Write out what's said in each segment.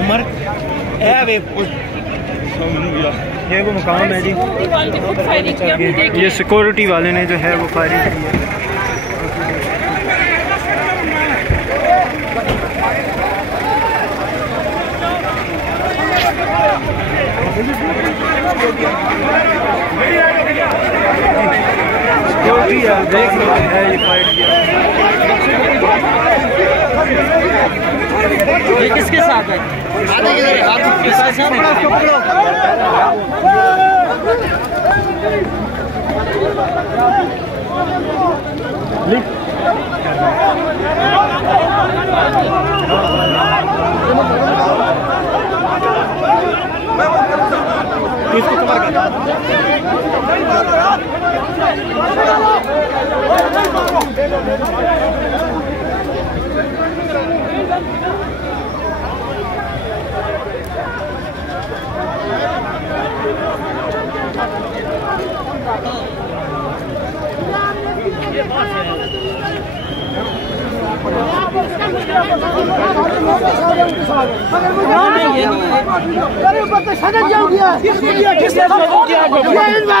उमर ये वो मुकाम है जी, ये सिक्योरिटी वाले ने जो है वो फायरिंग की है। सिक्योरिटी है, देख लो है ये फाइट किया। ये किसके साथ है?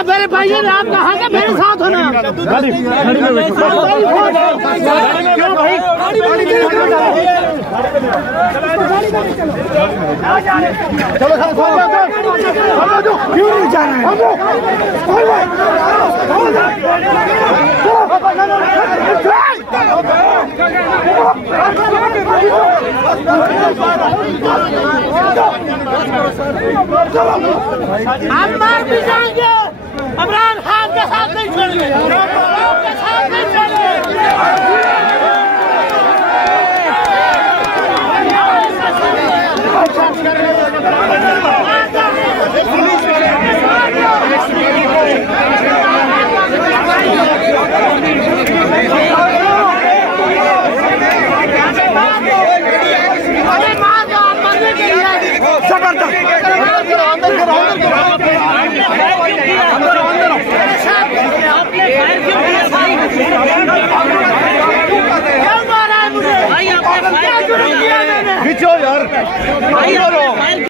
मेरे भाई आप कहाँ के मेरे साथ होना। क्यों नहीं जा रहे हम मार भी जाएंगे, इमरान खान के साथ नहीं छोड़ेंगे, के साथ नहीं छोड़ेंगे। खींचो यार।